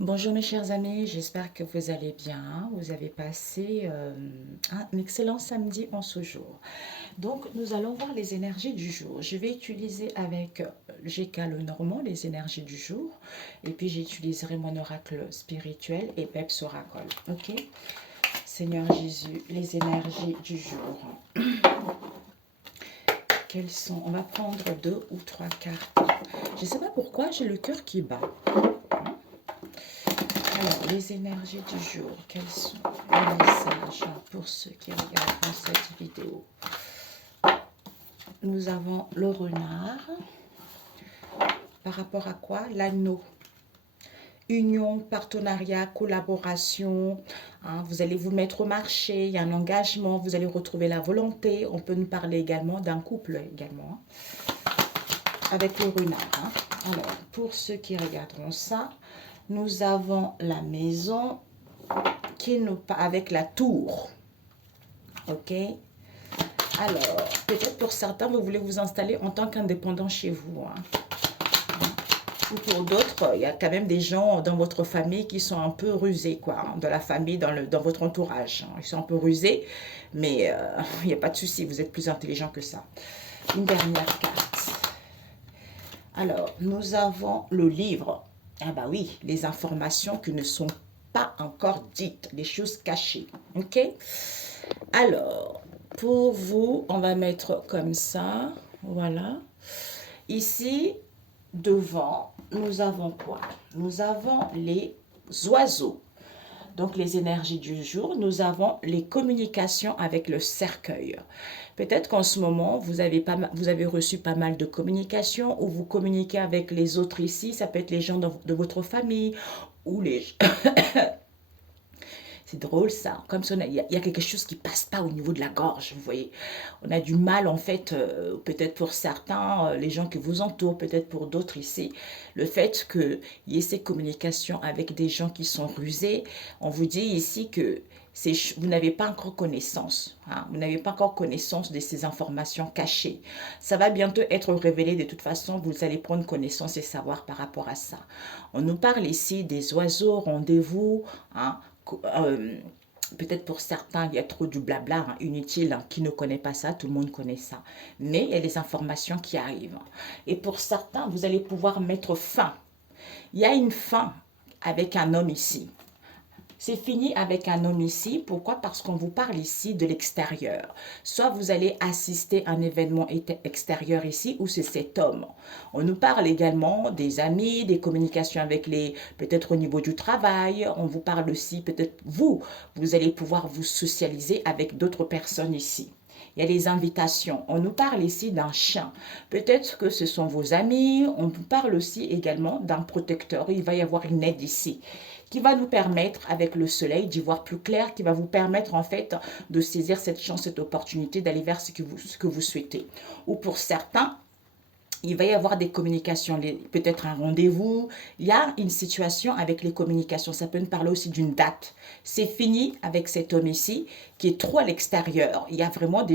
Bonjour mes chers amis, j'espère que vous allez bien. Vous avez passé un excellent samedi en ce jour. Donc nous allons voir les énergies du jour. Je vais utiliser avec GK le normand les énergies du jour. Et puis j'utiliserai mon oracle spirituel et Peps Oracle. Ok? Seigneur Jésus, les énergies du jour. Quelles sont? On va prendre deux ou trois cartes. Je ne sais pas pourquoi j'ai le cœur qui bat. Alors, les énergies du jour, quels sont les messages pour ceux qui regardent cette vidéo? Nous avons le renard. Par rapport à quoi? L'anneau. Union, partenariat, collaboration. Vous allez vous mettre au marché, il y a un engagement, vous allez retrouver la volonté. On peut nous parler également d'un couple également. Avec le renard. Alors, pour ceux qui regarderont ça, nous avons la maison qui nous avec la tour. Ok. Alors, peut-être pour certains, vous voulez vous installer en tant qu'indépendant chez vous. Ou pour d'autres, il y a quand même des gens dans votre famille qui sont un peu rusés, quoi. Dans la famille, dans votre entourage. Ils sont un peu rusés, mais il n'y a pas de souci, vous êtes plus intelligent que ça. Une dernière carte. Alors, nous avons le livre. Ah bah oui, les informations qui ne sont pas encore dites, les choses cachées. Ok? Alors, pour vous, on va mettre comme ça. Voilà. Ici, devant, nous avons quoi? Nous avons les oiseaux. Donc, les énergies du jour, nous avons les communications avec le cercueil. Peut-être qu'en ce moment, vous avez reçu pas mal de communications ou vous communiquez avec les autres ici. Ça peut être les gens de votre famille ou les, c'est drôle ça, comme si il y a quelque chose qui passe pas au niveau de la gorge, vous voyez. On a du mal en fait, peut-être pour certains, les gens qui vous entourent, peut-être pour d'autres ici, le fait qu'il y ait ces communications avec des gens qui sont rusés, on vous dit ici que vous n'avez pas encore connaissance, vous n'avez pas encore connaissance de ces informations cachées. Ça va bientôt être révélé de toute façon, vous allez prendre connaissance et savoir par rapport à ça. On nous parle ici des oiseaux, rendez-vous, euh, peut-être pour certains, il y a trop du blabla inutile, qui ne connaît pas ça, tout le monde connaît ça. Mais il y a des informations qui arrivent. Et pour certains, vous allez pouvoir mettre fin. Il y a une fin avec un homme ici. C'est fini avec un homme ici. Pourquoi? Parce qu'on vous parle ici de l'extérieur. Soit vous allez assister à un événement extérieur ici, ou c'est cet homme. On nous parle également des amis, des communications avec les, peut-être au niveau du travail. On vous parle aussi, peut-être vous allez pouvoir vous socialiser avec d'autres personnes ici. Il y a les invitations. On nous parle ici d'un chien. Peut-être que ce sont vos amis. On vous parle aussi également d'un protecteur. Il va y avoir une aide ici qui va nous permettre, avec le soleil, d'y voir plus clair, qui va vous permettre, en fait, de saisir cette chance, cette opportunité d'aller vers ce que vous souhaitez. Ou pour certains, il va y avoir des communications, peut-être un rendez-vous. Il y a une situation avec les communications. Ça peut nous parler aussi d'une date. C'est fini avec cet homme ici qui est trop à l'extérieur. Il y a vraiment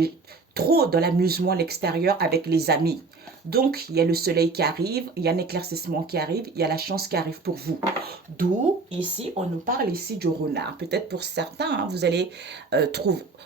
trop de l'amusement à l'extérieur avec les amis. Donc, il y a le soleil qui arrive, il y a un éclaircissement qui arrive, il y a la chance qui arrive pour vous. D'où, ici, on nous parle ici du renard. Peut-être pour certains, vous allez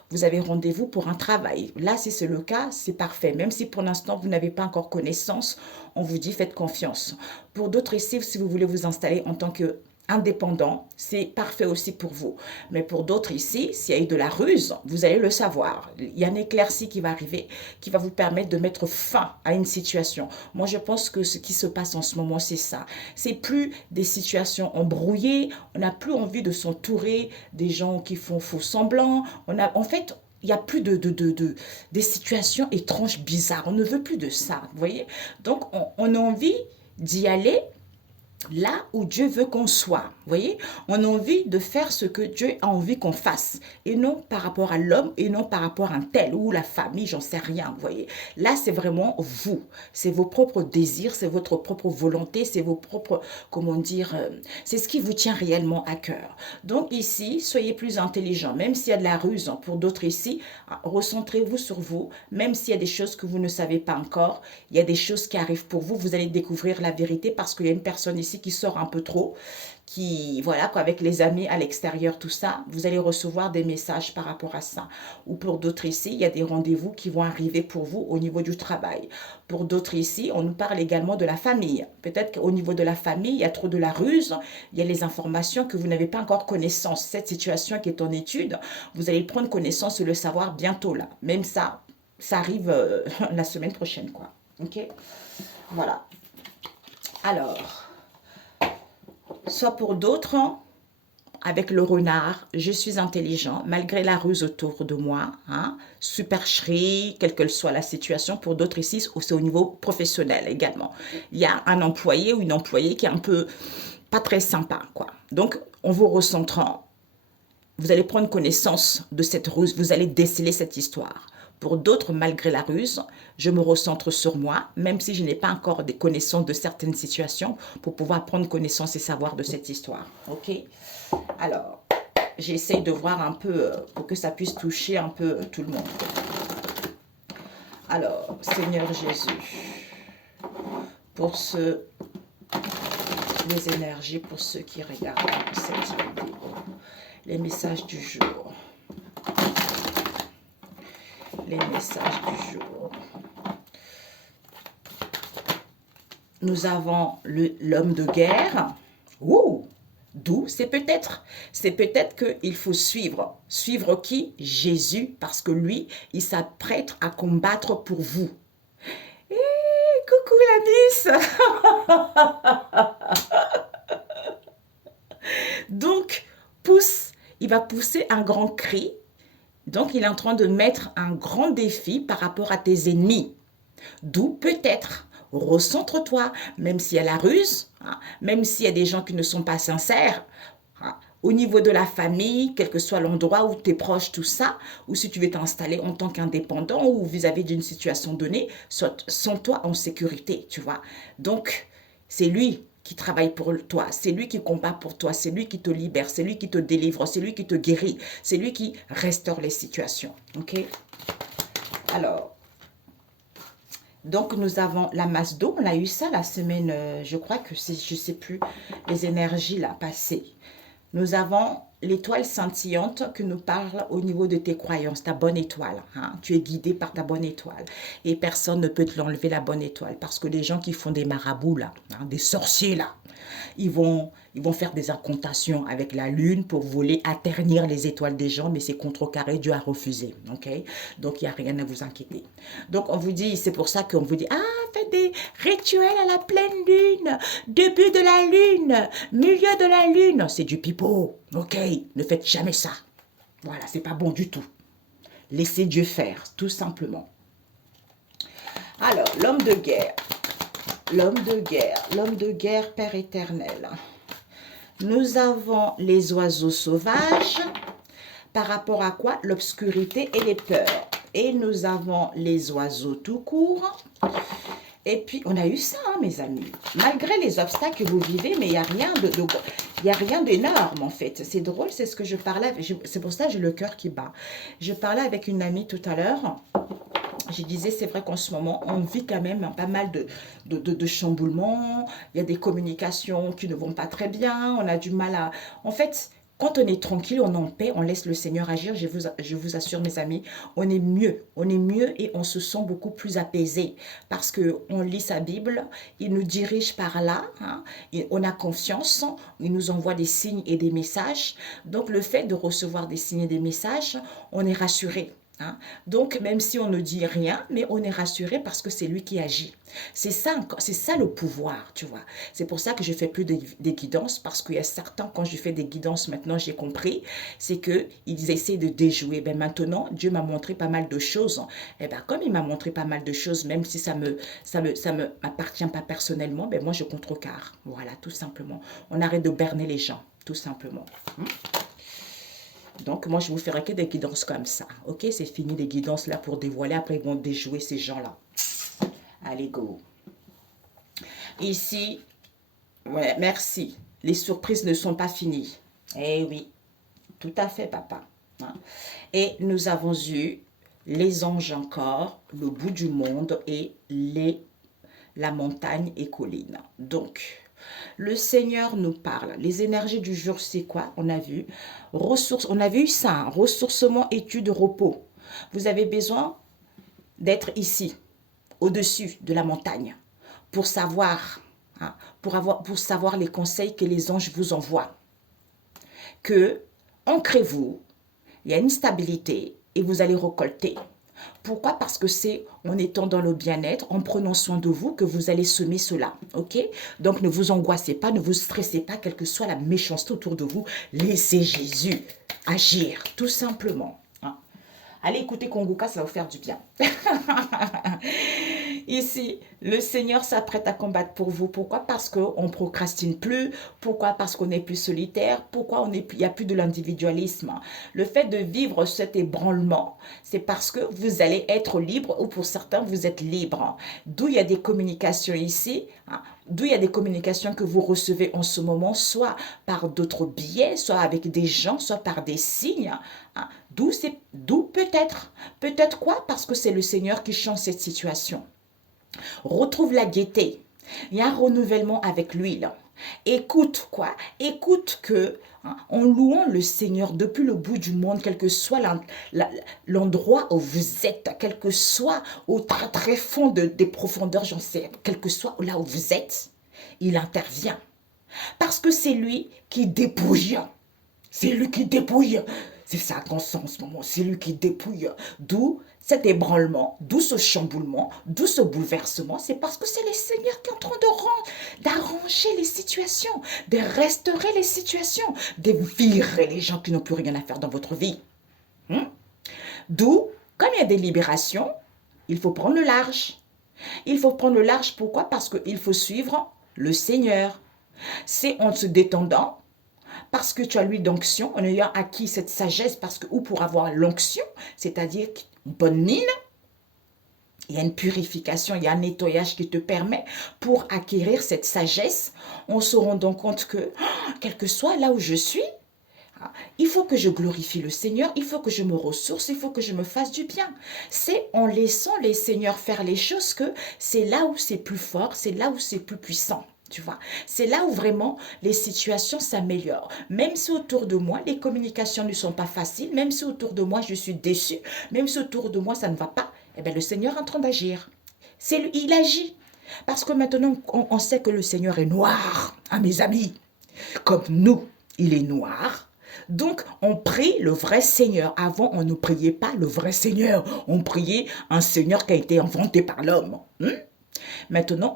vous avez rendez-vous pour un travail. Là, si c'est le cas, c'est parfait. Même si pour l'instant, vous n'avez pas encore connaissance, on vous dit faites confiance. Pour d'autres ici, si vous voulez vous installer en tant que indépendant, c'est parfait aussi pour vous. Mais pour d'autres ici, s'il y a eu de la ruse, vous allez le savoir. Il y a un éclairci qui va arriver, qui va vous permettre de mettre fin à une situation. Moi, je pense que ce qui se passe en ce moment, c'est ça. C'est plus des situations embrouillées. On n'a plus envie de s'entourer des gens qui font faux semblant. En fait, il n'y a plus des situations étranges, bizarres. On ne veut plus de ça, vous voyez. Donc, on a envie d'y aller là où Dieu veut qu'on soit. Vous voyez, on a envie de faire ce que Dieu a envie qu'on fasse. Et non par rapport à l'homme, et non par rapport à un tel ou la famille, j'en sais rien. Vous voyez, là, c'est vraiment vous. C'est vos propres désirs, c'est votre propre volonté, c'est vos propres, comment dire, c'est ce qui vous tient réellement à cœur. Donc ici, soyez plus intelligent. Même s'il y a de la ruse pour d'autres ici, recentrez-vous sur vous. Même s'il y a des choses que vous ne savez pas encore, il y a des choses qui arrivent pour vous. Vous allez découvrir la vérité parce qu'il y a une personne ici aussi qui sort un peu trop, qui, voilà, quoi, avec les amis à l'extérieur, tout ça, vous allez recevoir des messages par rapport à ça. Ou pour d'autres ici, il y a des rendez-vous qui vont arriver pour vous au niveau du travail. Pour d'autres ici, on nous parle également de la famille. Peut-être qu'au niveau de la famille, il y a trop de la ruse, il y a les informations que vous n'avez pas encore connaissance. Cette situation qui est en étude, vous allez prendre connaissance et le savoir bientôt là. Même ça arrive la semaine prochaine, quoi. Ok? Voilà. Alors, soit pour d'autres, avec le renard, je suis intelligent, malgré la ruse autour de moi, hein, supercherie, quelle que soit la situation. Pour d'autres ici, c'est au niveau professionnel également. Il y a un employé ou une employée qui est un peu pas très sympa, quoi. Donc, en vous recentrant, vous allez prendre connaissance de cette ruse, vous allez déceler cette histoire. Pour d'autres, malgré la ruse, je me recentre sur moi, même si je n'ai pas encore des connaissances de certaines situations, pour pouvoir prendre connaissance et savoir de cette histoire. Ok? Alors, j'essaye de voir un peu pour que ça puisse toucher un peu tout le monde. Alors, Seigneur Jésus, pour ceux, les énergies, pour ceux qui regardent cette vidéo, les messages du jour. Les messages du jour. Nous avons l'homme de guerre. Ouh! D'où c'est peut-être qu'il faut suivre. Suivre qui? Jésus, parce que lui, il s'apprête à combattre pour vous. Et coucou la Miss! Donc, il va pousser un grand cri. Donc, il est en train de mettre un grand défi par rapport à tes ennemis. D'où peut-être, recentre-toi, même s'il y a la ruse, hein, même s'il y a des gens qui ne sont pas sincères, hein, au niveau de la famille, quel que soit l'endroit où tu es proche, tout ça, ou si tu veux t'installer en tant qu'indépendant ou vis-à-vis d'une situation donnée, sens-toi en sécurité, tu vois. Donc, c'est lui qui travaille pour toi, c'est lui qui combat pour toi, c'est lui qui te libère, c'est lui qui te délivre, c'est lui qui te guérit, c'est lui qui restaure les situations. Ok? Alors, donc, nous avons la masse d'eau. On a eu ça la semaine, je crois que c'est, je ne sais plus, les énergies là passées. Nous avons l'étoile scintillante que nous parle au niveau de tes croyances, ta bonne étoile. Hein. Tu es guidé par ta bonne étoile. Et personne ne peut te l'enlever, la bonne étoile. Parce que les gens qui font des marabouts là, hein, des sorciers là, ils vont faire des incantations avec la lune pour voler, atternir les étoiles des gens, mais c'est contrecarré, Dieu a refusé. Okay? Donc, il n'y a rien à vous inquiéter. Donc, on vous dit, c'est pour ça qu'on vous dit, faites des rituels à la pleine lune, début de la lune, milieu de la lune. C'est du pipeau. Ok? Ne faites jamais ça. Voilà, c'est pas bon du tout. Laissez Dieu faire, tout simplement. Alors, l'homme de guerre. L'homme de guerre, Père éternel. Nous avons les oiseaux sauvages. Par rapport à quoi? L'obscurité et les peurs. Et nous avons les oiseaux tout court. Et puis, on a eu ça, hein, mes amis. Malgré les obstacles que vous vivez, mais il n'y a rien d'énorme, en fait. C'est drôle, c'est ce que je parlais. C'est pour ça que j'ai le cœur qui bat. Je parlais avec une amie tout à l'heure. Je disais, c'est vrai qu'en ce moment, on vit quand même pas mal de chamboulements. Il y a des communications qui ne vont pas très bien. On a du mal à... En fait, quand on est tranquille, on est en paix, on laisse le Seigneur agir. Je vous assure, mes amis, on est mieux. On est mieux et on se sent beaucoup plus apaisé. Parce qu'on lit sa Bible, il nous dirige par là. Hein, et on a confiance. Il nous envoie des signes et des messages. Donc, le fait de recevoir des signes et des messages, on est rassuré. Hein? Donc, même si on ne dit rien, mais on est rassuré parce que c'est lui qui agit. C'est ça le pouvoir, tu vois. C'est pour ça que je fais plus des guidances, parce qu'il y a certains, quand je fais des guidances, maintenant j'ai compris, c'est qu'ils essaient de déjouer. Ben maintenant, Dieu m'a montré pas mal de choses. Et ben comme il m'a montré pas mal de choses, même si ça me m'appartient pas personnellement, ben moi je contrecarre. Voilà, tout simplement. On arrête de berner les gens, tout simplement. Donc, moi, je vous ferai que des guidances comme ça. Ok, c'est fini les guidances là pour dévoiler. Après, ils vont déjouer ces gens-là. Allez, go. Ici, ouais, merci. Les surprises ne sont pas finies. Eh oui, tout à fait, papa. Hein. Et nous avons eu les anges encore, le bout du monde et la montagne et collines. Donc, Le Seigneur nous parle. Les énergies du jour, c'est quoi? On a vu. Ressources, on a vu ça, hein, ressourcement, étude, repos. Vous avez besoin d'être ici, au-dessus de la montagne, pour savoir, hein, pour savoir les conseils que les anges vous envoient. Que, ancrez-vous, il y a une stabilité et vous allez récolter. Pourquoi? Parce que c'est en étant dans le bien-être, en prenant soin de vous, que vous allez semer cela. Ok? Donc ne vous angoissez pas, ne vous stressez pas, quelle que soit la méchanceté autour de vous. Laissez Jésus agir, tout simplement. Hein. Allez écouter Kongoka, ça va vous faire du bien. Ici, le Seigneur s'apprête à combattre pour vous. Pourquoi? Parce qu'on ne procrastine plus. Pourquoi? Parce qu'on n'est plus solitaire. Pourquoi? Il n'y a plus de l'individualisme. Le fait de vivre cet ébranlement, c'est parce que vous allez être libre, ou pour certains, vous êtes libre. D'où il y a des communications ici, hein, d'où il y a des communications que vous recevez en ce moment, soit par d'autres biais, soit avec des gens, soit par des signes. Hein. D'où peut-être. Peut-être quoi? Parce que c'est le Seigneur qui change cette situation. Retrouve la gaieté. Il y a un renouvellement avec l'huile. Écoute quoi? Écoute que, hein, en louant le Seigneur depuis le bout du monde, quel que soit l'endroit où vous êtes, quel que soit au très très fond des profondeurs, j'en sais, quel que soit là où vous êtes, il intervient. Parce que c'est lui qui dépouille. C'est lui qui dépouille. C'est ça qu'on sent en ce moment. C'est lui qui dépouille. D'où cet ébranlement, d'où ce chamboulement, d'où ce bouleversement. C'est parce que c'est le Seigneur qui est en train d'arranger les situations, de restaurer les situations, de virer les gens qui n'ont plus rien à faire dans votre vie. D'où, comme il y a des libérations, il faut prendre le large. Il faut prendre le large, pourquoi? Parce qu'il faut suivre le Seigneur. C'est en se détendant, parce que tu as l'huile d'onction, en ayant acquis cette sagesse, parce que, ou pour avoir l'onction, c'est-à-dire une bonne mine, il y a une purification, il y a un nettoyage qui te permet pour acquérir cette sagesse, on se rendant compte que, quel que soit là où je suis, il faut que je glorifie le Seigneur, il faut que je me ressource, il faut que je me fasse du bien. C'est en laissant les seigneurs faire les choses que c'est là où c'est plus fort, c'est là où c'est plus puissant. Tu vois, c'est là où vraiment les situations s'améliorent. Même si autour de moi, les communications ne sont pas faciles, même si autour de moi, je suis déçue, même si autour de moi, ça ne va pas, eh bien, le Seigneur est en train d'agir. Il agit. Parce que maintenant, on sait que le Seigneur est noir, hein, mes amis. Comme nous, il est noir. Donc, on prie le vrai Seigneur. Avant, on ne priait pas le vrai Seigneur. On priait un Seigneur qui a été inventé par l'homme. Maintenant,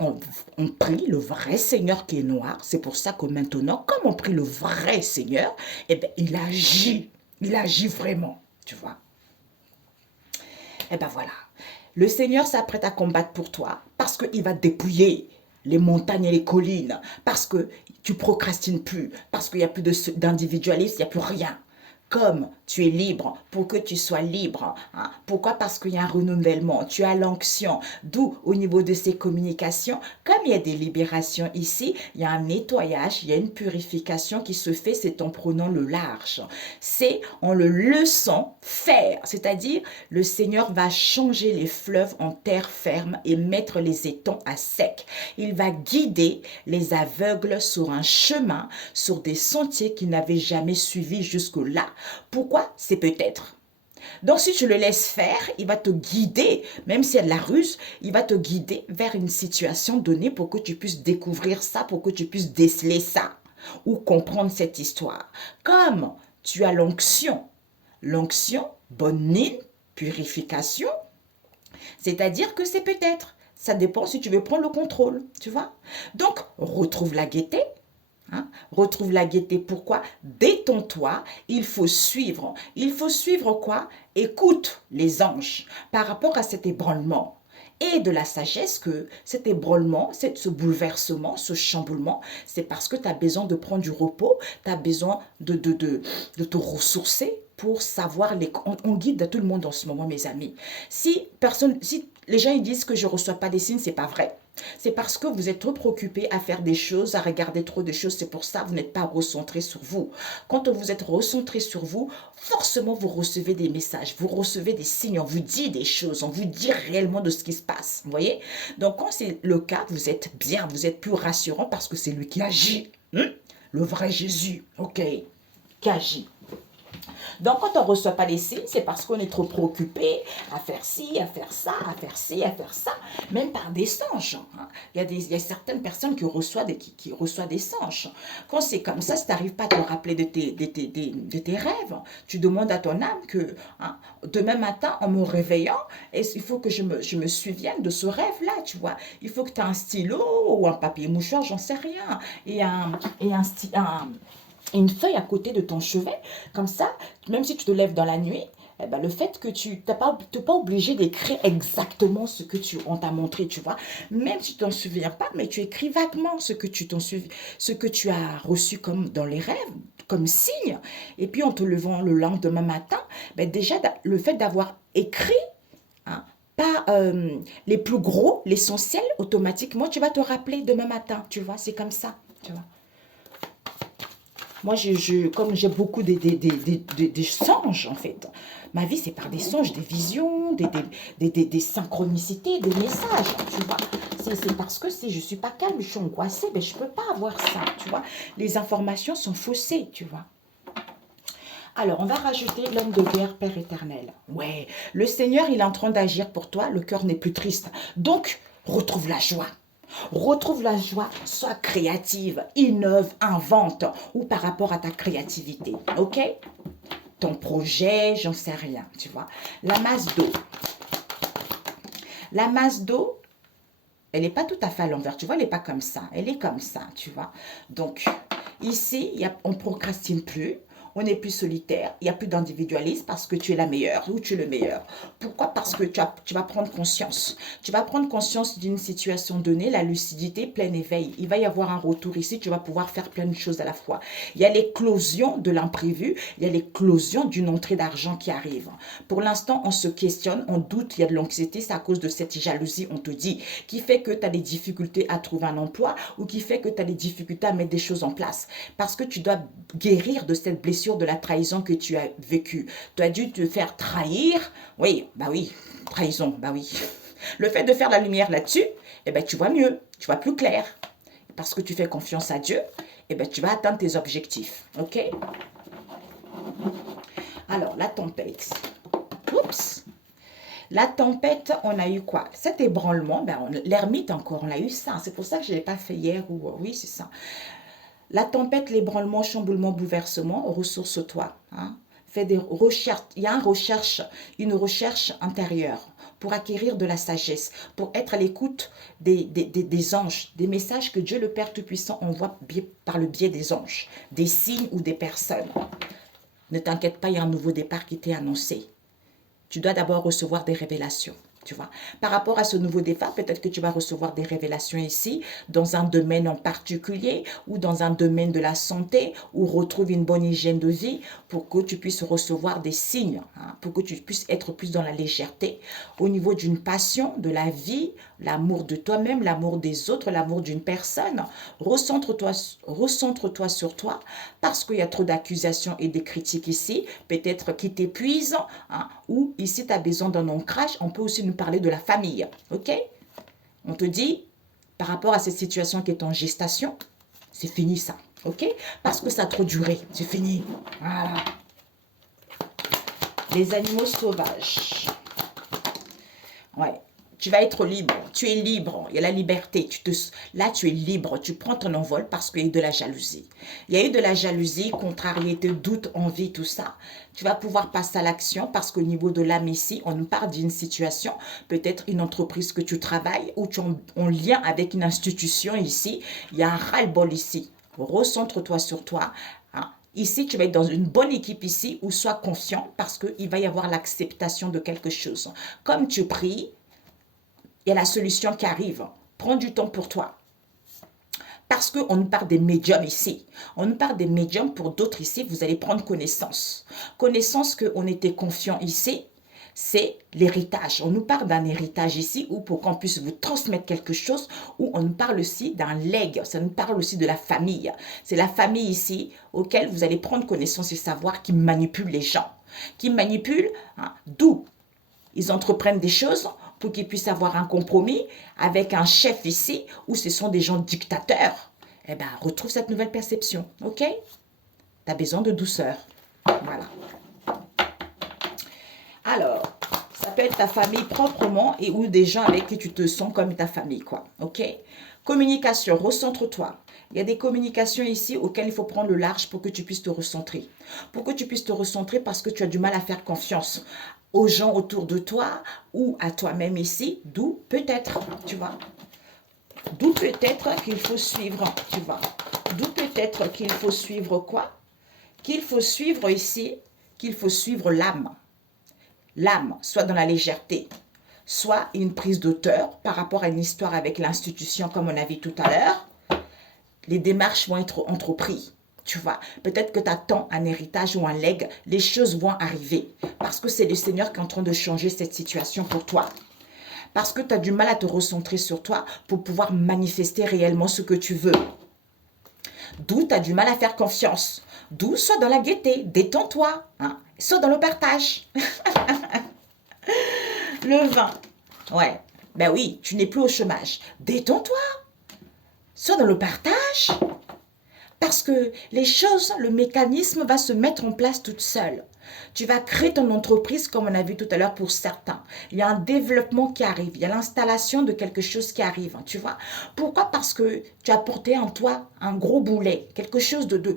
on prie le vrai Seigneur qui est noir. C'est pour ça que maintenant, comme on prie le vrai Seigneur, eh bien, il agit. Il agit vraiment, tu vois. Eh bien, voilà. Le Seigneur s'apprête à combattre pour toi parce qu'il va dépouiller les montagnes et les collines, parce que tu procrastines plus, parce qu'il n'y a plus d'individualisme, il n'y a plus rien. Comme tu es libre, pour que tu sois libre. Hein. Pourquoi? Parce qu'il y a un renouvellement, tu as l'onction. D'où, au niveau de ces communications, comme il y a des libérations ici, il y a un nettoyage, il y a une purification qui se fait, c'est en prenant le large. C'est en le laissant faire, c'est-à-dire le Seigneur va changer les fleuves en terre ferme et mettre les étangs à sec. Il va guider les aveugles sur un chemin, sur des sentiers qu'ils n'avaient jamais suivis jusque-là. Pourquoi? C'est peut-être. Donc, si tu le laisses faire, il va te guider, même s'il y a de la ruse, il va te guider vers une situation donnée pour que tu puisses découvrir ça, pour que tu puisses déceler ça ou comprendre cette histoire. Comme tu as l'onction, bonne mine, purification, c'est-à-dire que c'est peut-être. Ça dépend si tu veux prendre le contrôle, tu vois. Donc, retrouve la gaieté. Hein? Retrouve la gaieté. Pourquoi? Détends-toi. Il faut suivre. Il faut suivre quoi? Écoute les anges par rapport à cet ébranlement. Et de la sagesse que cet ébranlement, ce bouleversement, ce chamboulement, c'est parce que tu as besoin de prendre du repos, tu as besoin de te ressourcer pour savoir, on guide tout le monde en ce moment, mes amis. Si les gens ils disent que je ne reçois pas des signes, c'est pas vrai. C'est parce que vous êtes trop préoccupé à faire des choses, à regarder trop de choses. C'est pour ça que vous n'êtes pas recentré sur vous. Quand vous êtes recentré sur vous, forcément vous recevez des messages, vous recevez des signes, on vous dit des choses, on vous dit réellement de ce qui se passe. Vous voyez? Donc quand c'est le cas, vous êtes bien, vous êtes plus rassurant parce que c'est lui qui agit. Le vrai Jésus, ok, qui agit. Donc, quand on ne reçoit pas les signes, c'est parce qu'on est trop préoccupé à faire ci, à faire ça, à faire ci, à faire ça, même par des songes. Hein. Il y a certaines personnes qui reçoivent des songes. Quand c'est comme ça, si tu n'arrives pas à te rappeler de tes rêves, tu demandes à ton âme que demain matin, en me réveillant, il faut que je me souvienne de ce rêve-là, tu vois. Il faut que tu aies un stylo ou un papier mouchoir, j'en sais rien, et une feuille à côté de ton chevet, comme ça, même si tu te lèves dans la nuit, eh ben, le fait que tu n'es pas obligé d'écrire exactement ce que on t'a montré, tu vois. Même si tu t'en souviens pas, mais tu écris vaguement ce que ce que tu as reçu comme dans les rêves, comme signe. Et puis en te levant le lendemain matin, ben déjà le fait d'avoir écrit, hein, pas les plus gros, l'essentiel, automatiquement, tu vas te rappeler demain matin, tu vois, c'est comme ça, tu vois. Moi, comme j'ai beaucoup des songes, en fait, ma vie, c'est par des songes, des visions, des synchronicités, des messages, tu vois. C'est parce que si je ne suis pas calme, je suis angoissée, ben, je ne peux pas avoir ça, tu vois. Les informations sont faussées, tu vois. Alors, on va rajouter l'homme de guerre, Père éternel. Ouais, le Seigneur, il est en train d'agir pour toi, le cœur n'est plus triste. Donc, retrouve la joie. Retrouve la joie, sois créative, innove, invente, ou par rapport à ta créativité, ok? Ton projet, j'en sais rien, tu vois. La masse d'eau. La masse d'eau, elle n'est pas tout à fait à l'envers, tu vois, elle n'est pas comme ça, elle est comme ça, tu vois. Donc, ici, on ne procrastine plus. On n'est plus solitaire, il n'y a plus d'individualisme parce que tu es la meilleure ou tu es le meilleur. Pourquoi? Parce que tu vas prendre conscience. Tu vas prendre conscience d'une situation donnée, la lucidité, plein éveil. Il va y avoir un retour ici, tu vas pouvoir faire plein de choses à la fois. Il y a l'éclosion de l'imprévu, il y a l'éclosion d'une entrée d'argent qui arrive. Pour l'instant, on se questionne, on doute, il y a de l'anxiété, c'est à cause de cette jalousie, on te dit, qui fait que tu as des difficultés à trouver un emploi ou qui fait que tu as des difficultés à mettre des choses en place. Parce que tu dois guérir de cette blessure de la trahison que tu as vécue. Tu as dû te faire trahir. Oui, bah oui, trahison, bah oui. Le fait de faire la lumière là-dessus, eh ben, tu vois mieux, tu vois plus clair. Parce que tu fais confiance à Dieu, eh ben, tu vas atteindre tes objectifs. OK? Alors, la tempête. Oups! La tempête, on a eu quoi? Cet ébranlement, ben, l'ermite encore, on a eu ça. C'est pour ça que je ne l'ai pas fait hier. Oui, c'est ça. La tempête, l'ébranlement, chamboulement, bouleversement, ressource-toi. Hein. Fais des recherches. Il y a une recherche intérieure pour acquérir de la sagesse, pour être à l'écoute des anges, des messages que Dieu le Père Tout-Puissant envoie par le biais des anges, des signes ou des personnes. Ne t'inquiète pas, il y a un nouveau départ qui t'est annoncé. Tu dois d'abord recevoir des révélations. Tu vois. Par rapport à ce nouveau départ, peut-être que tu vas recevoir des révélations ici, dans un domaine en particulier, ou dans un domaine de la santé, ou retrouve une bonne hygiène de vie, pour que tu puisses recevoir des signes, hein, pour que tu puisses être plus dans la légèreté, au niveau d'une passion, de la vie, l'amour de toi-même, l'amour des autres, l'amour d'une personne. Recentre-toi sur toi, parce qu'il y a trop d'accusations et de critiques ici, peut-être qui t'épuisent, hein, ou ici tu as besoin d'un ancrage. On peut aussi nous parler de la famille, ok? On te dit, par rapport à cette situation qui est en gestation, c'est fini ça, ok? Parce que ça a trop duré, c'est fini. Voilà. Les animaux sauvages. Ouais. Tu vas être libre, tu es libre, il y a la liberté, là tu es libre, tu prends ton envol parce qu'il y a eu de la jalousie. Il y a eu de la jalousie, contrariété, doute, envie, tout ça. Tu vas pouvoir passer à l'action parce qu'au niveau de l'âme ici, on nous parle d'une situation, peut-être une entreprise que tu travailles ou tu es en lien avec une institution ici, il y a un ras-le-bol ici. Recentre-toi sur toi. Hein. Ici, tu vas être dans une bonne équipe ici où sois confiant parce qu'il va y avoir l'acceptation de quelque chose. Comme tu pries, il y a la solution qui arrive. Prends du temps pour toi. Parce qu'on nous parle des médiums ici. On nous parle des médiums pour d'autres ici. Vous allez prendre connaissance. Connaissance qu'on était confiant ici. c'est l'héritage. On nous parle d'un héritage ici, ou pour qu'on puisse vous transmettre quelque chose, ou on nous parle aussi d'un legs, ça nous parle aussi de la famille. C'est la famille ici, auquel vous allez prendre connaissance et savoir qui manipule les gens. Qui manipule, hein, d'où ils entreprennent des choses pour qu'ils puissent avoir un compromis avec un chef ici, où ce sont des gens dictateurs. Eh bien, retrouve cette nouvelle perception, ok? Tu as besoin de douceur. Voilà. Alors, ça peut être ta famille proprement et ou des gens avec qui tu te sens comme ta famille, quoi. Ok? Communication, recentre-toi. Il y a des communications ici auxquelles il faut prendre le large pour que tu puisses te recentrer. Pour que tu puisses te recentrer parce que tu as du mal à faire confiance aux gens autour de toi ou à toi-même ici, d'où peut-être, tu vois. D'où peut-être qu'il faut suivre, tu vois. D'où peut-être qu'il faut suivre quoi? Qu'il faut suivre ici, qu'il faut suivre l'âme. L'âme, soit dans la légèreté, soit une prise d'auteur par rapport à une histoire avec l'institution, comme on a vu tout à l'heure. Les démarches vont être entreprises. Tu vois, peut-être que tu attends un héritage ou un legs, les choses vont arriver. Parce que c'est le Seigneur qui est en train de changer cette situation pour toi. Parce que tu as du mal à te recentrer sur toi pour pouvoir manifester réellement ce que tu veux. D'où tu as du mal à faire confiance. D'où sois dans la gaieté, détends-toi, hein. Sois dans le partage. Le vin, ouais, ben oui, tu n'es plus au chômage. Détends-toi, sois dans le partage. Parce que les choses, le mécanisme va se mettre en place toute seule. Tu vas créer ton entreprise comme on a vu tout à l'heure pour certains. Il y a un développement qui arrive, il y a l'installation de quelque chose qui arrive, tu vois. Pourquoi? Parce que tu as porté en toi un gros boulet, quelque chose de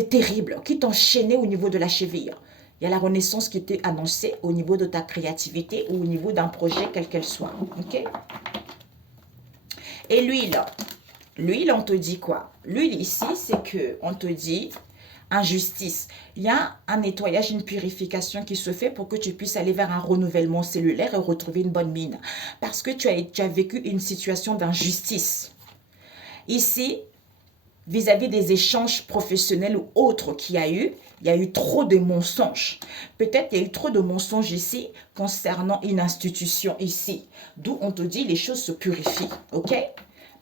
terrible qui t'enchaînait au niveau de la cheville. Il y a la renaissance qui était annoncée au niveau de ta créativité ou au niveau d'un projet quel qu'elle soit. Ok? Et l'huile, on te dit quoi? L'huile ici, c'est que on te dit injustice. Il y a un nettoyage, une purification qui se fait pour que tu puisses aller vers un renouvellement cellulaire et retrouver une bonne mine. Parce que tu as vécu une situation d'injustice. Ici, vis-à-vis des échanges professionnels ou autres qu'il y a eu trop de mensonges. Peut-être qu'il y a eu trop de mensonges ici concernant une institution ici. D'où on te dit les choses se purifient, ok?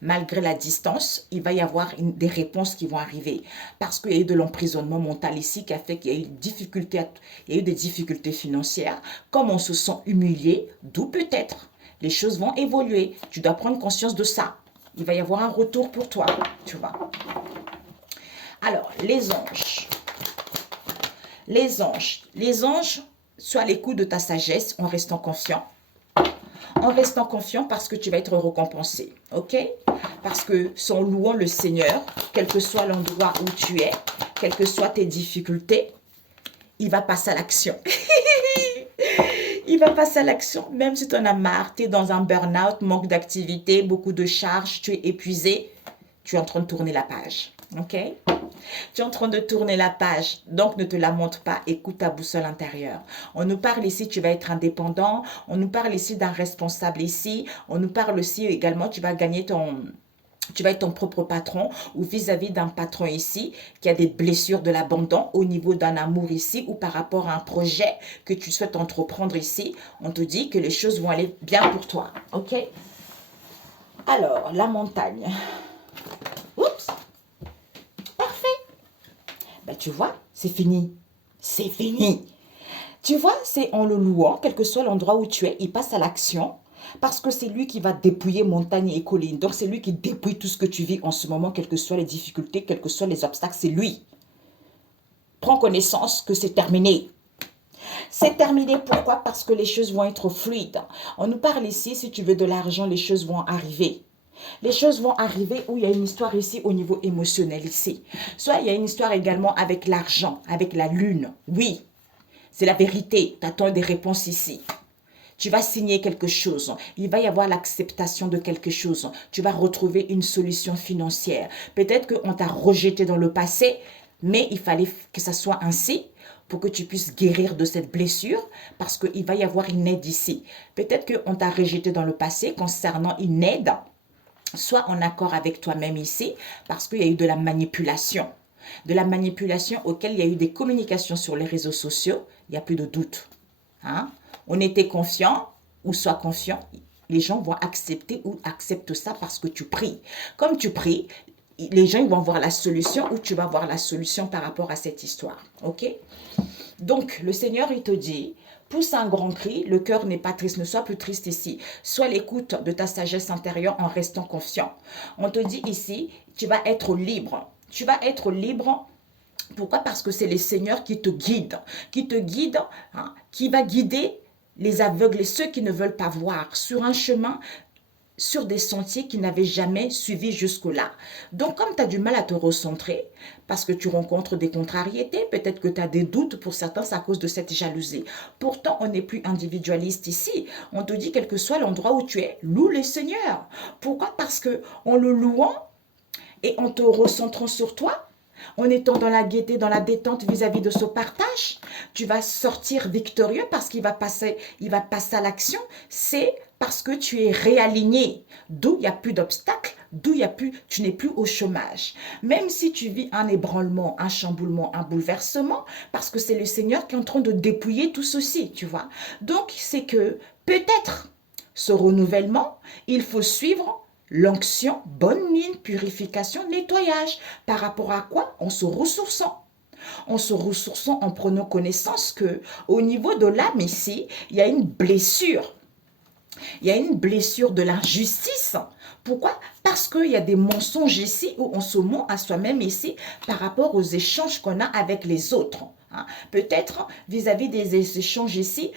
Malgré la distance, il va y avoir des réponses qui vont arriver. Parce qu'il y a eu de l'emprisonnement mental ici qui a fait qu'il y a eu il y a eu des difficultés financières. Comme on se sent humilié, d'où peut-être les choses vont évoluer. Tu dois prendre conscience de ça. Il va y avoir un retour pour toi, tu vois. Alors, les anges. Les anges, sois à l'écoute de ta sagesse en restant confiant. En restant confiant parce que tu vas être récompensé, ok? Parce que en louant le Seigneur, quel que soit l'endroit où tu es, quelles que soient tes difficultés, il va passer à l'action. Il va passer à l'action, même si tu en as marre, tu es dans un burn-out, manque d'activité, beaucoup de charges, tu es épuisé, tu es en train de tourner la page, ok? Tu es en train de tourner la page, donc ne te lamente pas, écoute ta boussole intérieure. On nous parle ici, tu vas être indépendant, on nous parle ici d'un responsable ici, on nous parle aussi également, tu vas être ton propre patron ou vis-à-vis d'un patron ici qui a des blessures de l'abandon au niveau d'un amour ici ou par rapport à un projet que tu souhaites entreprendre ici. On te dit que les choses vont aller bien pour toi, ok? Alors, la montagne. Oups! Ben, tu vois, c'est fini. C'est fini. Tu vois, c'est en le louant, quel que soit l'endroit où tu es, il passe à l'action parce que c'est lui qui va dépouiller montagnes et collines. Donc, c'est lui qui dépouille tout ce que tu vis en ce moment, quelles que soient les difficultés, quels que soient les obstacles, c'est lui. Prends connaissance que c'est terminé. C'est terminé, pourquoi? Parce que les choses vont être fluides. On nous parle ici, si tu veux de l'argent, les choses vont arriver. Les choses vont arriver où il y a une histoire ici au niveau émotionnel ici. Soit il y a une histoire également avec l'argent, avec la lune. Oui, c'est la vérité. Tu attends des réponses ici. Tu vas signer quelque chose. Il va y avoir l'acceptation de quelque chose. Tu vas retrouver une solution financière. Peut-être qu'on t'a rejeté dans le passé, mais il fallait que ça soit ainsi pour que tu puisses guérir de cette blessure parce qu'il va y avoir une aide ici. Peut-être qu'on t'a rejeté dans le passé concernant une aide, soit en accord avec toi-même ici, parce qu'il y a eu de la manipulation. De la manipulation auquel il y a eu des communications sur les réseaux sociaux, il n'y a plus de doute. Hein? On était confiant ou sois confiant. Les gens vont accepter ou acceptent ça parce que tu pries. Comme tu pries, les gens ils vont voir la solution ou tu vas voir la solution par rapport à cette histoire. Ok? Donc, le Seigneur, il te dit, pousse un grand cri, le cœur n'est pas triste, ne sois plus triste ici. Sois l'écoute de ta sagesse intérieure en restant confiant. On te dit ici, tu vas être libre. Tu vas être libre. Pourquoi? Parce que c'est le Seigneur qui te guide, hein, qui va guider les aveugles et ceux qui ne veulent pas voir sur un chemin, sur des sentiers qu'ils n'avaient jamais suivis jusque-là. Donc, comme tu as du mal à te recentrer, parce que tu rencontres des contrariétés, peut-être que tu as des doutes, pour certains, c'est à cause de cette jalousie. Pourtant, on n'est plus individualiste ici. On te dit, quel que soit l'endroit où tu es, loue le Seigneur. Pourquoi? Parce que en le louant et en te recentrant sur toi, en étant dans la gaieté, dans la détente vis-à-vis de ce partage, tu vas sortir victorieux parce qu'il va passer à l'action. C'est parce que tu es réaligné, d'où il n'y a plus d'obstacles, tu n'es plus au chômage. Même si tu vis un ébranlement, un chamboulement, un bouleversement, parce que c'est le Seigneur qui est en train de dépouiller tout ceci, tu vois. Donc, c'est que peut-être ce renouvellement, il faut suivre l'onction, bonne mine, purification, nettoyage. Par rapport à quoi? En se ressourçant. En se ressourçant, en prenant connaissance que au niveau de l'âme ici, il y a une blessure. Il y a une blessure de l'injustice. Pourquoi? Parce qu'il y a des mensonges ici où on se ment à soi-même ici par rapport aux échanges qu'on a avec les autres. Hein. Peut-être vis-à-vis des échanges ici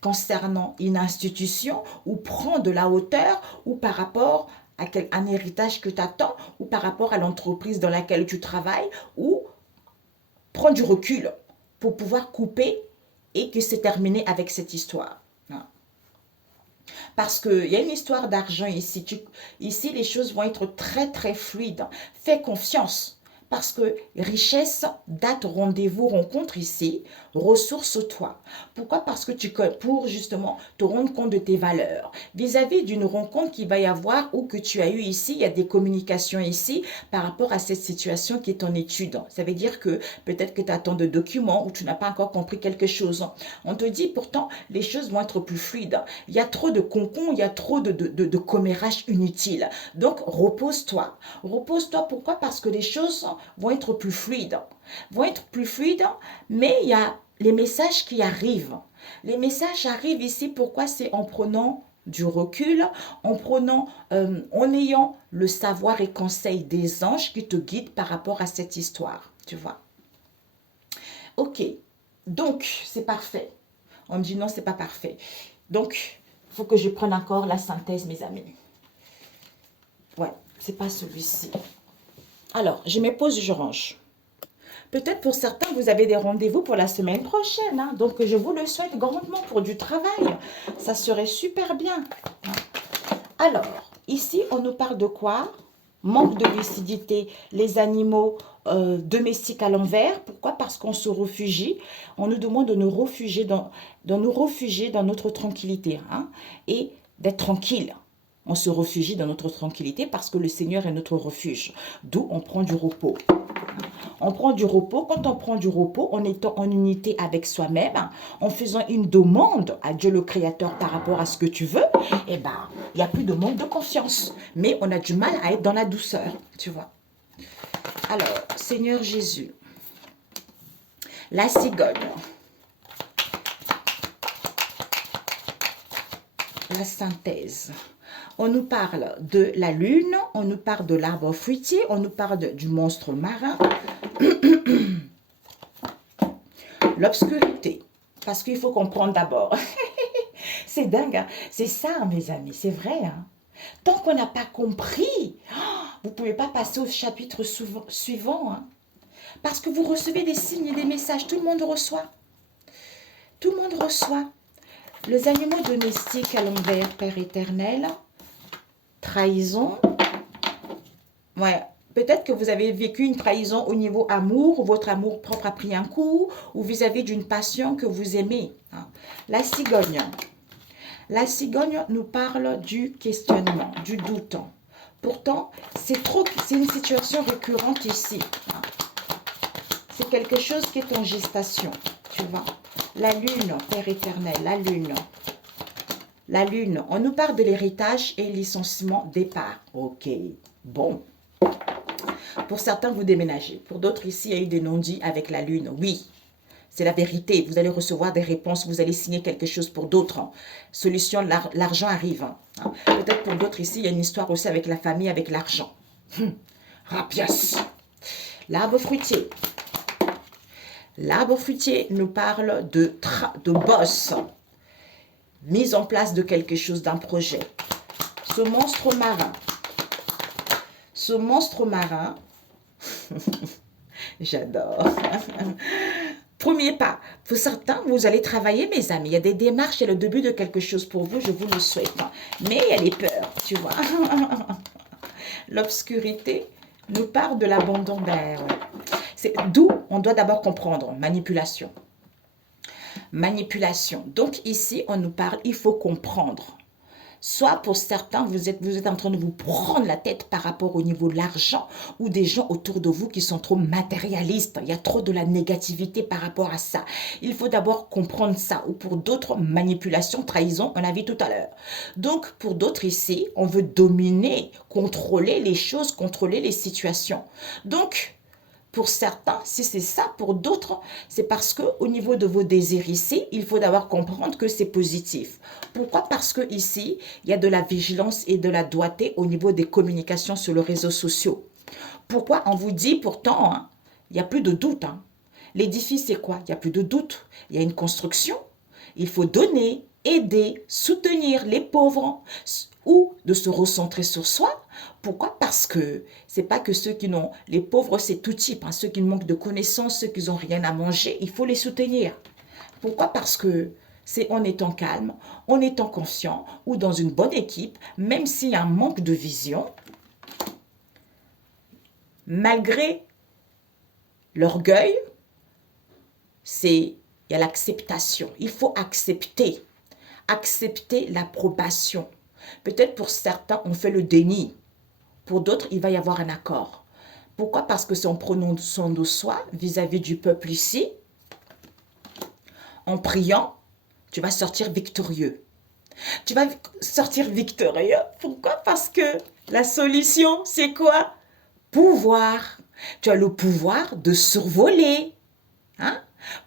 concernant une institution ou prend de la hauteur ou par rapport à un héritage que tu attends ou par rapport à l'entreprise dans laquelle tu travailles ou prends du recul pour pouvoir couper et que c'est terminé avec cette histoire. Parce qu'il y a une histoire d'argent ici. Ici, les choses vont être très, très fluides. Fais confiance. Parce que richesse, date, rendez-vous, rencontre ici, ressource-toi. Pourquoi? Parce que pour justement te rendre compte de tes valeurs. Vis-à-vis d'une rencontre qu'il va y avoir ou que tu as eu ici, il y a des communications ici par rapport à cette situation qui est en étude. Ça veut dire que peut-être que tu attends de documents ou tu n'as pas encore compris quelque chose. On te dit pourtant, les choses vont être plus fluides. Il y a trop de concons, il y a trop de commérages inutiles. Donc, repose-toi. Repose-toi, pourquoi? Parce que les choses vont être plus fluides. Mais il y a les messages qui arrivent. Les messages arrivent ici, pourquoi? C'est en prenant du recul, en ayant le savoir et conseil des anges qui te guident par rapport à cette histoire, tu vois. Ok, donc c'est parfait. On me dit non, c'est pas parfait. Donc, il faut que je prenne encore la synthèse, mes amis. Ouais, c'est pas celui-ci. Alors, je me pose, je range. Peut-être pour certains, vous avez des rendez-vous pour la semaine prochaine. Hein, donc, je vous le souhaite grandement pour du travail. Ça serait super bien. Alors, ici, on nous parle de quoi? Manque de lucidité, les animaux domestiques à l'envers. Pourquoi? Parce qu'on se réfugie. On nous demande de nous réfugier dans notre tranquillité. Hein, et d'être tranquille. On se réfugie dans notre tranquillité parce que le Seigneur est notre refuge. D'où on prend du repos. On prend du repos. Quand on prend du repos, en étant en unité avec soi-même, en faisant une demande à Dieu le Créateur par rapport à ce que tu veux, eh ben, il n'y a plus de manque de confiance. Mais on a du mal à être dans la douceur, tu vois. Alors, Seigneur Jésus, la cigogne, la synthèse. On nous parle de la lune, on nous parle de l'arbre fruitier, on nous parle du monstre marin. L'obscurité, parce qu'il faut comprendre d'abord. C'est dingue, hein? C'est ça, mes amis, c'est vrai. Hein? Tant qu'on n'a pas compris, vous ne pouvez pas passer au chapitre suivant. Hein? Parce que vous recevez des signes et des messages, tout le monde reçoit. Tout le monde reçoit. Les animaux domestiques à l'envers, Père éternel, trahison. Ouais. Peut-être que vous avez vécu une trahison au niveau amour, ou votre amour propre a pris un coup, ou vis-à-vis d'une passion que vous aimez. Hein. La cigogne. La cigogne nous parle du questionnement, du doute. Pourtant, c'est une situation récurrente ici. Hein. C'est quelque chose qui est en gestation, tu vois. La lune, Père éternel, la lune. La lune, on nous parle de l'héritage et licenciement départ. Ok, bon. Pour certains, vous déménagez. Pour d'autres, ici, il y a eu des non-dits avec la lune. Oui, c'est la vérité. Vous allez recevoir des réponses. Vous allez signer quelque chose pour d'autres. Solution, l'argent arrive. Peut-être pour d'autres, ici, il y a une histoire aussi avec la famille, avec l'argent. Rapias. L'arbre fruitier. L'arbre fruitier nous parle de boss. Mise en place de quelque chose, d'un projet. Ce monstre marin. Ce monstre marin, j'adore. Premier pas. Pour certains, vous allez travailler, mes amis. Il y a des démarches, il y a le début de quelque chose pour vous, je vous le souhaite. Mais il y a les peurs, tu vois. L'obscurité nous parle de l'abandon d'air. C'est d'où on doit d'abord comprendre. Manipulation. Manipulation. Donc ici, on nous parle, il faut comprendre. Soit pour certains, vous êtes en train de vous prendre la tête par rapport au niveau de l'argent ou des gens autour de vous qui sont trop matérialistes. Il y a trop de la négativité par rapport à ça. Il faut d'abord comprendre ça. Ou pour d'autres, manipulation, trahison, on a vu tout à l'heure. Donc, pour d'autres ici, on veut dominer, contrôler les choses, contrôler les situations. Donc, pour certains, si c'est ça, pour d'autres, c'est parce que au niveau de vos désirs ici, il faut d'abord comprendre que c'est positif. Pourquoi? Parce que ici, il y a de la vigilance et de la doigté au niveau des communications sur les réseaux sociaux. Pourquoi? On vous dit pourtant, il n'y a plus de doute. L'édifice, c'est quoi? Il n'y a plus de doute. Il y a une construction. Il faut donner, aider, soutenir les pauvres ou de se recentrer sur soi. Pourquoi? Parce que c'est pas que ceux qui n'ont... Les pauvres, c'est tout type. Ceux qui manquent de connaissances, ceux qui n'ont rien à manger, il faut les soutenir. Pourquoi? Parce que c'est en étant calme, en étant conscient ou dans une bonne équipe, même s'il y a un manque de vision, malgré l'orgueil, il y a l'acceptation. Il faut accepter l'approbation. Peut-être pour certains, on fait le déni. Pour d'autres, il va y avoir un accord. Pourquoi? Parce que c'est en prenant soin de soi vis-à-vis du peuple ici, en priant, tu vas sortir victorieux. Tu vas sortir victorieux. Pourquoi? Parce que la solution, c'est quoi? Pouvoir. Tu as le pouvoir de survoler.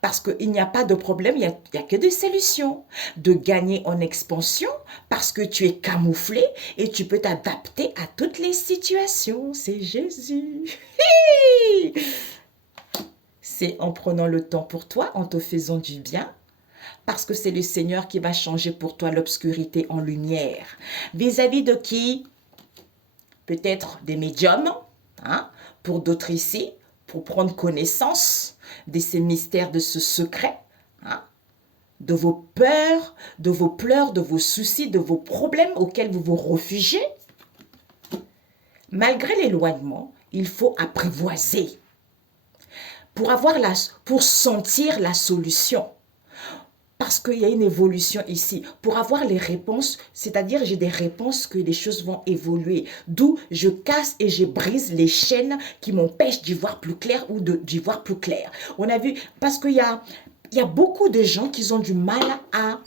Parce qu'il n'y a pas de problème, il n'y a que des solutions. De gagner en expansion parce que tu es camouflé et tu peux t'adapter à toutes les situations. C'est Jésus. C'est en prenant le temps pour toi, en te faisant du bien. Parce que c'est le Seigneur qui va changer pour toi l'obscurité en lumière. Vis-à-vis de qui? Peut-être des médiums, pour d'autres ici, pour prendre connaissance de ces mystères, de ce secret, de vos peurs, de vos pleurs, de vos soucis, de vos problèmes auxquels vous vous réfugiez. Malgré l'éloignement, il faut apprivoiser pour sentir la solution. Parce qu'il y a une évolution ici. Pour avoir les réponses, c'est-à-dire j'ai des réponses que les choses vont évoluer. D'où je casse et je brise les chaînes qui m'empêchent d'y voir plus clair ou d'y voir plus clair. On a vu, parce qu'il y a beaucoup de gens qui ont du mal à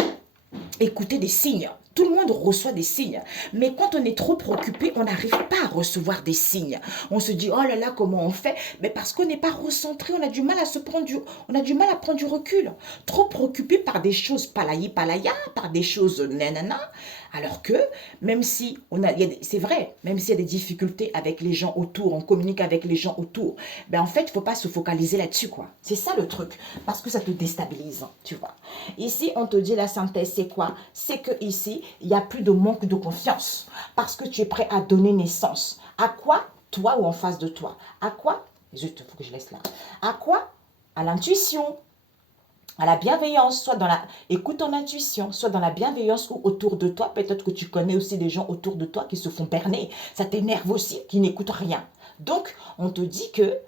écouter des signes. Tout le monde reçoit des signes. Mais quand on est trop préoccupé, on n'arrive pas à recevoir des signes. On se dit, oh là là, comment on fait? Mais parce qu'on n'est pas recentré, on a du mal à prendre du recul. Trop préoccupé par des choses palayi palaya, par des choses nanana. Alors que, même si c'est vrai, même s'il y a des difficultés avec les gens autour, on communique avec les gens autour, en fait, il ne faut pas se focaliser là-dessus, quoi. C'est ça le truc, parce que ça te déstabilise, tu vois. Ici, on te dit la synthèse, c'est quoi? C'est que ici, il n'y a plus de manque de confiance, parce que tu es prêt à donner naissance. À quoi? Toi ou en face de toi? À quoi? Juste, il faut que je laisse là. À quoi? À l'intuition. À la bienveillance, soit dans la... Écoute ton intuition, soit dans la bienveillance ou autour de toi. Peut-être que tu connais aussi des gens autour de toi qui se font berner. Ça t'énerve aussi, qui n'écoutent rien. Donc, on te dit que,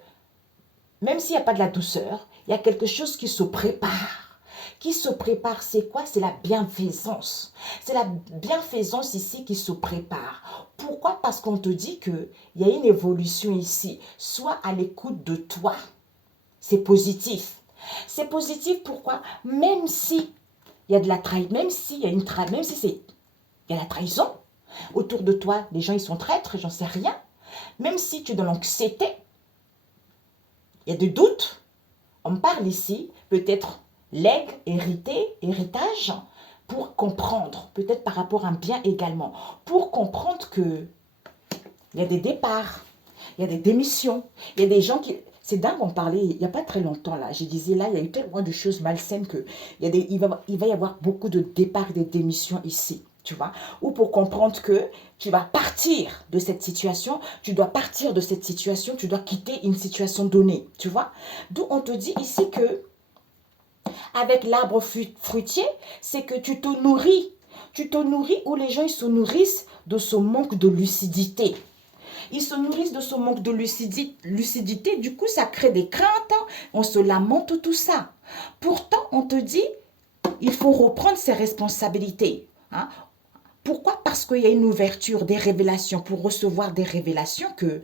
même s'il n'y a pas de la douceur, il y a quelque chose qui se prépare. Qui se prépare, c'est quoi? C'est la bienfaisance. C'est la bienfaisance ici qui se prépare. Pourquoi? Parce qu'on te dit qu'il y a une évolution ici. Sois à l'écoute de toi. C'est positif. C'est positif, pourquoi? Même si il y a de la trahison, même s'il y a une trahison, même si il y a la trahison, autour de toi, les gens ils sont traîtres, j'en sais rien. Même si tu es dans l'anxiété, il y a des doutes. On parle ici, peut-être legs, héritage, pour comprendre, peut-être par rapport à un bien également, pour comprendre que il y a des départs, il y a des démissions, il y a des gens qui... C'est dingue, on parlait il n'y a pas très longtemps là. Je disais là, il y a eu tellement de choses malsaines que il va y avoir beaucoup de départs et de démissions ici. Tu vois, ou pour comprendre que tu vas partir de cette situation, tu dois partir de cette situation, tu dois quitter une situation donnée, tu vois. D'où on te dit ici que avec l'arbre fruitier, c'est que tu te nourris. Tu te nourris où les gens ils se nourrissent de ce manque de lucidité. Ils se nourrissent de ce manque de lucidité. Du coup, ça crée des craintes. On se lamente tout ça. Pourtant, on te dit, il faut reprendre ses responsabilités. Hein? Pourquoi? Parce qu'il y a une ouverture des révélations, pour recevoir des révélations, que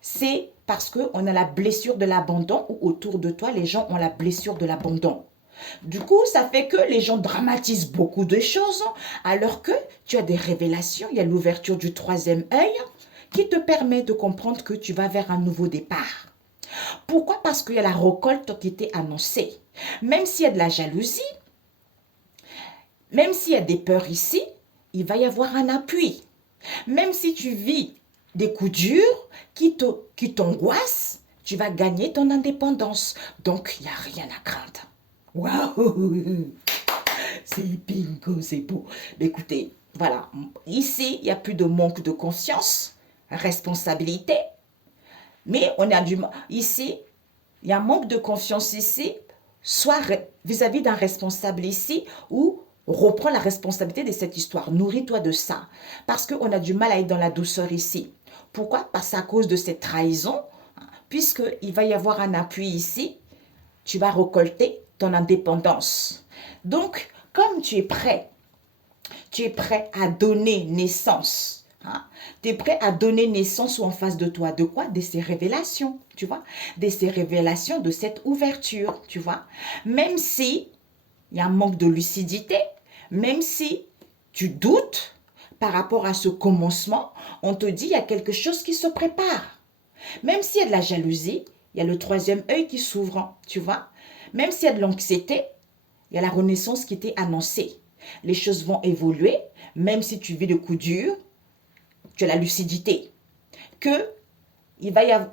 c'est parce qu'on a la blessure de l'abandon, ou autour de toi, les gens ont la blessure de l'abandon. Du coup, ça fait que les gens dramatisent beaucoup de choses, alors que tu as des révélations, il y a l'ouverture du troisième œil, qui te permet de comprendre que tu vas vers un nouveau départ. Pourquoi? Parce qu'il y a la récolte qui était annoncée. Même s'il y a de la jalousie, même s'il y a des peurs ici, il va y avoir un appui. Même si tu vis des coups durs qui t'angoissent, tu vas gagner ton indépendance. Donc, il n'y a rien à craindre. Waouh! C'est bingo, c'est beau. Mais écoutez, voilà. Ici, il n'y a plus de manque de conscience, responsabilité. Mais on a du... Ici, il y a un manque de confiance ici, soit vis-à-vis d'un responsable ici, ou reprends la responsabilité de cette histoire. Nourris-toi de ça. Parce qu'on a du mal à être dans la douceur ici. Pourquoi? Parce qu'à cause de cette trahison, puisqu'il va y avoir un appui ici, tu vas récolter ton indépendance. Donc, comme tu es prêt à donner naissance. Hein? Tu es prêt à donner naissance ou en face de toi. De quoi? De ces révélations, tu vois. De ces révélations, de cette ouverture, tu vois. Même si il y a un manque de lucidité, même si tu doutes par rapport à ce commencement, on te dit il y a quelque chose qui se prépare. Même s'il y a de la jalousie, il y a le troisième œil qui s'ouvre, tu vois. Même s'il y a de l'anxiété, il y a la renaissance qui t'est annoncée. Les choses vont évoluer, même si tu vis le coup dur, tu as la lucidité. Que il va y avoir,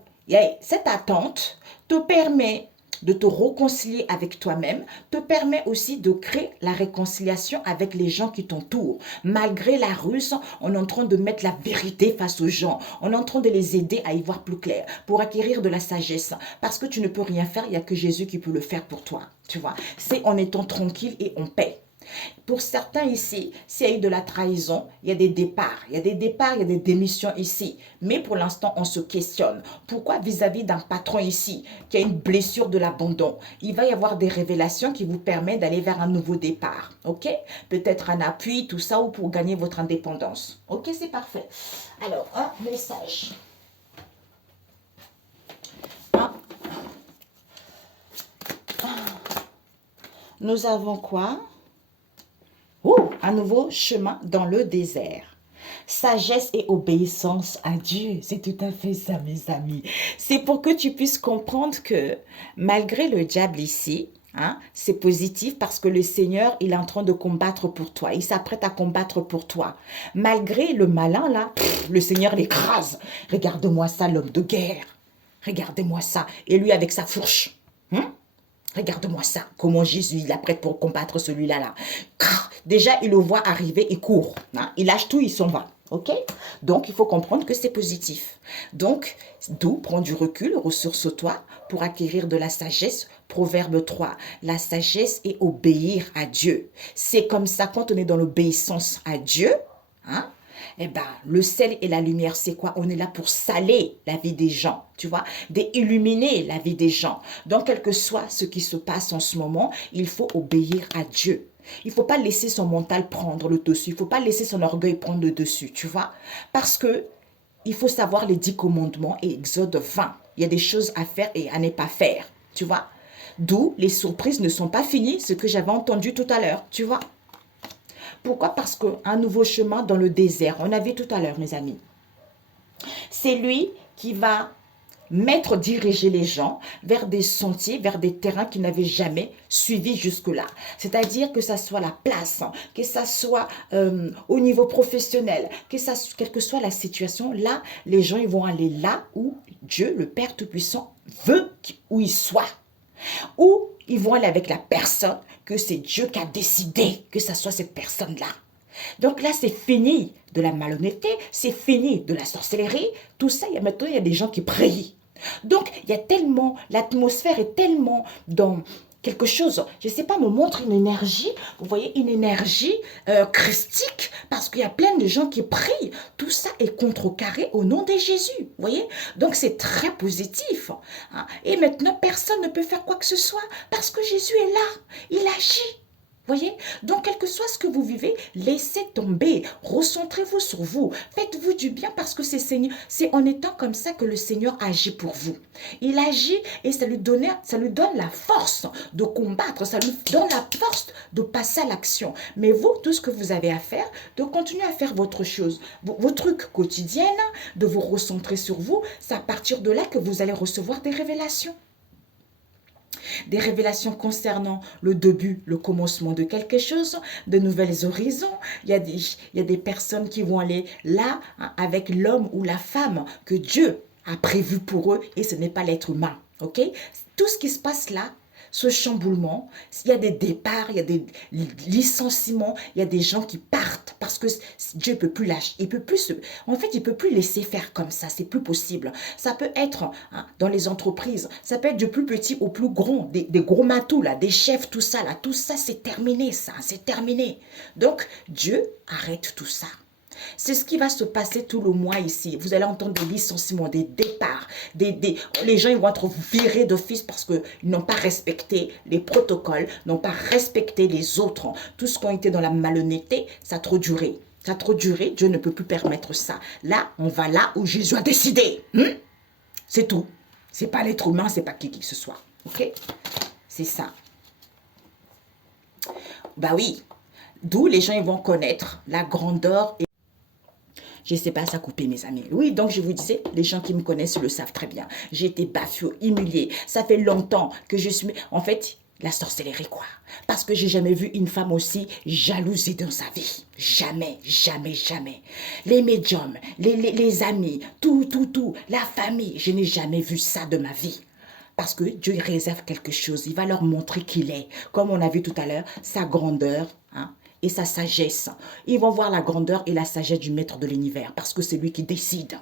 cette attente te permet de te réconcilier avec toi-même, te permet aussi de créer la réconciliation avec les gens qui t'entourent. Malgré la ruse, on est en train de mettre la vérité face aux gens. On est en train de les aider à y voir plus clair, pour acquérir de la sagesse. Parce que tu ne peux rien faire, il n'y a que Jésus qui peut le faire pour toi. Tu vois, c'est en étant tranquille et en paix. Pour certains ici, s'il y a eu de la trahison, il y a des départs. Il y a des départs, il y a des démissions ici. Mais pour l'instant, on se questionne. Pourquoi vis-à-vis d'un patron ici, qui a une blessure de l'abandon, il va y avoir des révélations qui vous permettent d'aller vers un nouveau départ. Ok? Peut-être un appui, tout ça, ou pour gagner votre indépendance. Ok, c'est parfait. Alors, un message. Nous avons quoi? Un nouveau chemin dans le désert. Sagesse et obéissance à Dieu. C'est tout à fait ça, mes amis. C'est pour que tu puisses comprendre que malgré le diable ici, hein, c'est positif parce que le Seigneur, il est en train de combattre pour toi. Il s'apprête à combattre pour toi. Malgré le malin, là, le Seigneur l'écrase. Regarde-moi ça, l'homme de guerre. Regardez-moi ça. Et lui avec sa fourche. Regarde-moi ça, comment Jésus, il apprête pour combattre celui-là. Là. Déjà, il le voit arriver, il court. Hein? Il lâche tout, il s'en va. Ok? Donc, il faut comprendre que c'est positif. Donc, d'où prends du recul, ressource-toi pour acquérir de la sagesse. Proverbe 3, la sagesse est obéir à Dieu. C'est comme ça, quand on est dans l'obéissance à Dieu, hein? Eh ben, le sel et la lumière, c'est quoi? On est là pour saler la vie des gens, tu vois, d'illuminer la vie des gens. Donc, quel que soit ce qui se passe en ce moment, il faut obéir à Dieu. Il ne faut pas laisser son mental prendre le dessus. Il ne faut pas laisser son orgueil prendre le dessus, tu vois. Parce que il faut savoir les 10 commandements et Exode 20. Il y a des choses à faire et à ne pas faire, tu vois. D'où les surprises ne sont pas finies, ce que j'avais entendu tout à l'heure, tu vois. Pourquoi? Parce qu'un nouveau chemin dans le désert, on a vu tout à l'heure, mes amis. C'est lui qui va diriger les gens vers des sentiers, vers des terrains qu'ils n'avaient jamais suivis jusque-là. C'est-à-dire que ça soit la place, que ça soit au niveau professionnel, quelle que soit la situation, là, les gens ils vont aller là où Dieu, le Père Tout-Puissant, veut où ils soient. Ou ils vont aller avec la personne que c'est Dieu qui a décidé que ça soit cette personne-là. Donc là, c'est fini de la malhonnêteté, c'est fini de la sorcellerie. Tout ça, maintenant, il y a des gens qui prient. Donc, il y a tellement, l'atmosphère est tellement dans quelque chose, je ne sais pas, me montre une énergie, vous voyez, une énergie christique, parce qu'il y a plein de gens qui prient. Tout ça est contrecarré au nom de Jésus, vous voyez. Donc, c'est très positif. Hein. Et maintenant, personne ne peut faire quoi que ce soit, parce que Jésus est là, il agit. Voyez? Donc, quel que soit ce que vous vivez, laissez tomber. Recentrez-vous sur vous. Faites-vous du bien parce que c'est en étant comme ça que le Seigneur agit pour vous. Il agit et ça lui donne la force de combattre. Ça lui donne la force de passer à l'action. Mais vous, tout ce que vous avez à faire, de continuer à faire votre chose, vos trucs quotidiens, de vous recentrer sur vous, c'est à partir de là que vous allez recevoir des révélations. Des révélations concernant le début, le commencement de quelque chose, de nouvelles horizons. Il y a des personnes qui vont aller là avec l'homme ou la femme que Dieu a prévu pour eux et ce n'est pas l'être humain. Ok? Tout ce qui se passe là, ce chamboulement, il y a des départs, il y a des licenciements, il y a des gens qui partent parce que Dieu ne peut plus lâcher. Il peut plus en fait, il ne peut plus laisser faire comme ça. C'est plus possible. Ça peut être dans les entreprises, ça peut être du plus petit au plus grand, des gros matous, là, des chefs, tout ça, c'est terminé, ça, c'est terminé. Donc, Dieu arrête tout ça. C'est ce qui va se passer tout le mois ici. Vous allez entendre des licenciements, des départs. Les gens ils vont être virés d'office parce qu'ils n'ont pas respecté les protocoles, n'ont pas respecté les autres. Tout ce qui a été dans la malhonnêteté, ça a trop duré. Ça a trop duré, Dieu ne peut plus permettre ça. Là, on va là où Jésus a décidé. C'est tout. C'est pas l'être humain, c'est pas qui que ce soit. Ok? C'est ça. Bah oui. D'où les gens ils vont connaître la grandeur et je ne sais pas, ça couper mes amis. Oui, donc je vous disais, les gens qui me connaissent le savent très bien. J'ai été bafouée, humiliée. Ça fait longtemps que je suis... En fait, la sorcellerie, quoi. Parce que j'ai jamais vu une femme aussi jalousée dans sa vie. Jamais, jamais, jamais. Les médiums, les amis, tout. La famille, je n'ai jamais vu ça de ma vie. Parce que Dieu réserve quelque chose. Il va leur montrer qui il est. Comme on a vu tout à l'heure, sa grandeur, et sa sagesse. Ils vont voir la grandeur et la sagesse du maître de l'univers parce que c'est lui qui décide.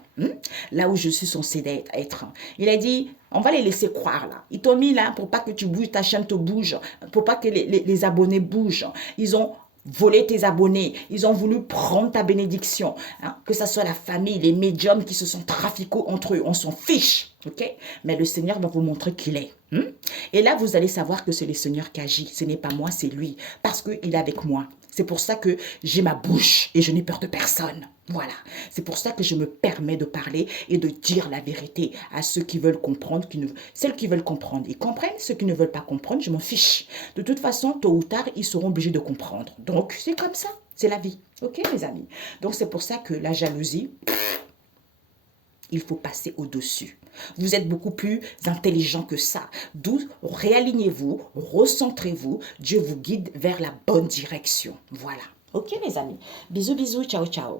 Là où je suis censé être. Il a dit, on va les laisser croire là. Ils t'ont mis là pour pas que tu bouges, ta chaîne te bouge, pour pas que les abonnés bougent. Ils ont volé tes abonnés, ils ont voulu prendre ta bénédiction, que ce soit la famille, les médiums qui se sont trafiqués entre eux, on s'en fiche, ok? Mais le Seigneur va vous montrer qui il est. Et là, vous allez savoir que c'est le Seigneur qui agit, ce n'est pas moi, c'est lui, parce qu'il est avec moi. C'est pour ça que j'ai ma bouche et je n'ai peur de personne. Voilà. C'est pour ça que je me permets de parler et de dire la vérité à ceux qui veulent comprendre, celles qui veulent comprendre. Ils comprennent, ceux qui ne veulent pas comprendre, je m'en fiche. De toute façon, tôt ou tard, ils seront obligés de comprendre. Donc, c'est comme ça. C'est la vie. Ok, mes amis? Donc, c'est pour ça que la jalousie, il faut passer au-dessus. Vous êtes beaucoup plus intelligent que ça. D'où réalignez-vous, recentrez-vous. Dieu vous guide vers la bonne direction. Voilà. Ok, mes amis. Bisous, bisous. Ciao, ciao.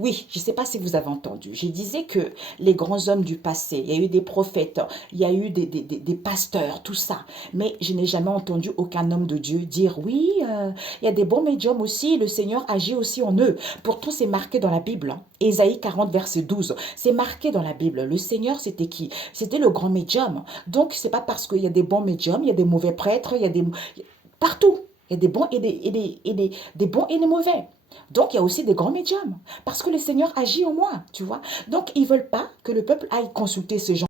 Oui, je ne sais pas si vous avez entendu. Je disais que les grands hommes du passé, il y a eu des prophètes, il y a eu des pasteurs, tout ça. Mais je n'ai jamais entendu aucun homme de Dieu dire, oui, il y a des bons médiums aussi, le Seigneur agit aussi en eux. Pourtant, c'est marqué dans la Bible. Ésaïe 40, verset 12. C'est marqué dans la Bible. Le Seigneur, c'était qui? C'était le grand médium. Donc, ce n'est pas parce qu'il y a des bons médiums, il y a des mauvais prêtres, il y a des... Partout. Il y a des bons et des bons et des mauvais. Donc, il y a aussi des grands médiums. Parce que le Seigneur agit en moi, tu vois. Donc, ils ne veulent pas que le peuple aille consulter ce genre.